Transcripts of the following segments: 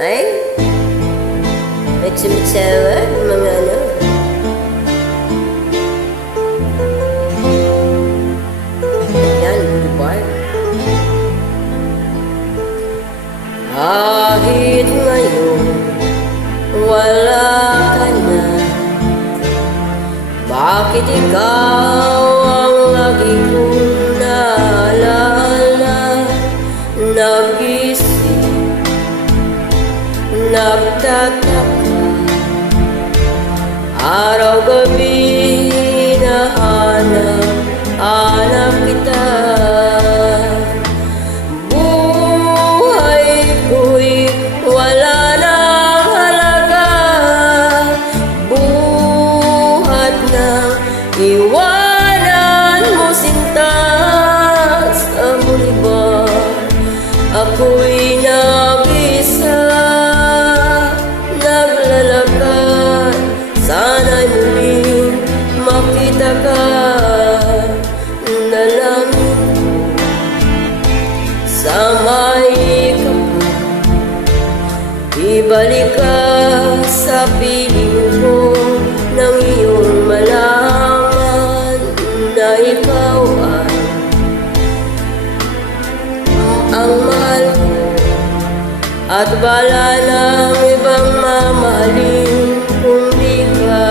Ay, nagsumitsawa, mga ano. Ayan, diba? Kahit ngayon, wala ka na. Bakit ikaw ang lagi kong naalala? Nag-isip, nagtataka, araw-gabi nahanap kita. Buhay ko'y wala nang halaga, buhat na iwanan mo sinta sa bulibar. Ako'y nag-isa, naglalakad, sana'y muling makita ka. Nalangin sa may kapal, ibalik ka sa piling ko, nang iyong malaman na ikaw ay ang mahal ko, at wala nang ibang mamahalin kundi ka.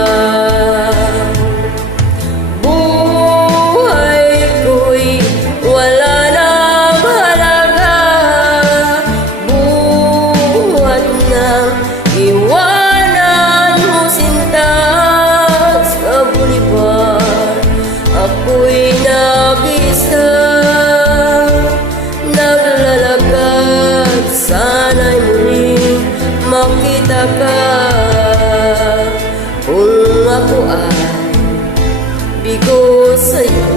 Buhay ko'y wala nang halaga, buhat nang iwanan mo sinta sa bulibar. Ako'y nag-isa, naglalakad, sana'y muling makita ka. Kung ako ay bigo sa'yo,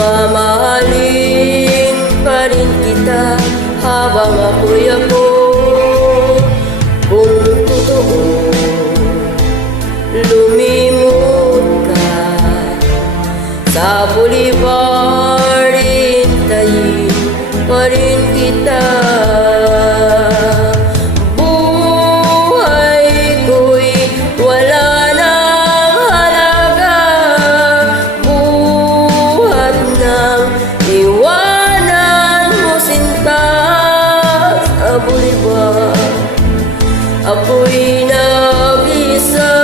mamahalin pa rin kita habang ako'y ako. Kung totoo, lumimot ka sa bulibar, hintayin pa rin kita. Buhay ko'y wala nang halaga, buhat nang iwanan mo sinta sa bulibar. Ako'y nag-isa,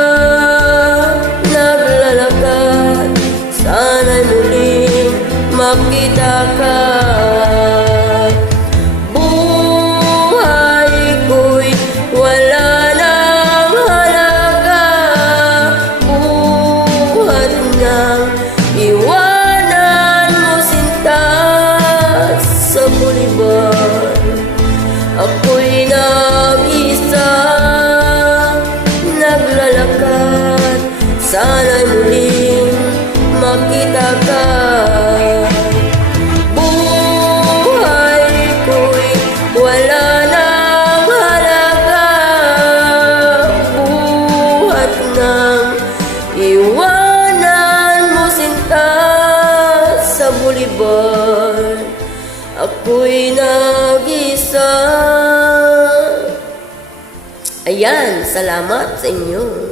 naglalakad, sana'y muling makita ka. Buhay ko'y wala nang halaga, buhat nang iwanan mo sinta sa bulibar. Ako'y nag-isa, naglalakad, sana'y muling makita ka. Buhay ko'y wala nang halaga, buhat nang iwanan mo sinta sa bulibar. Ako'y nag-isa. Ayan, salamat sa inyo.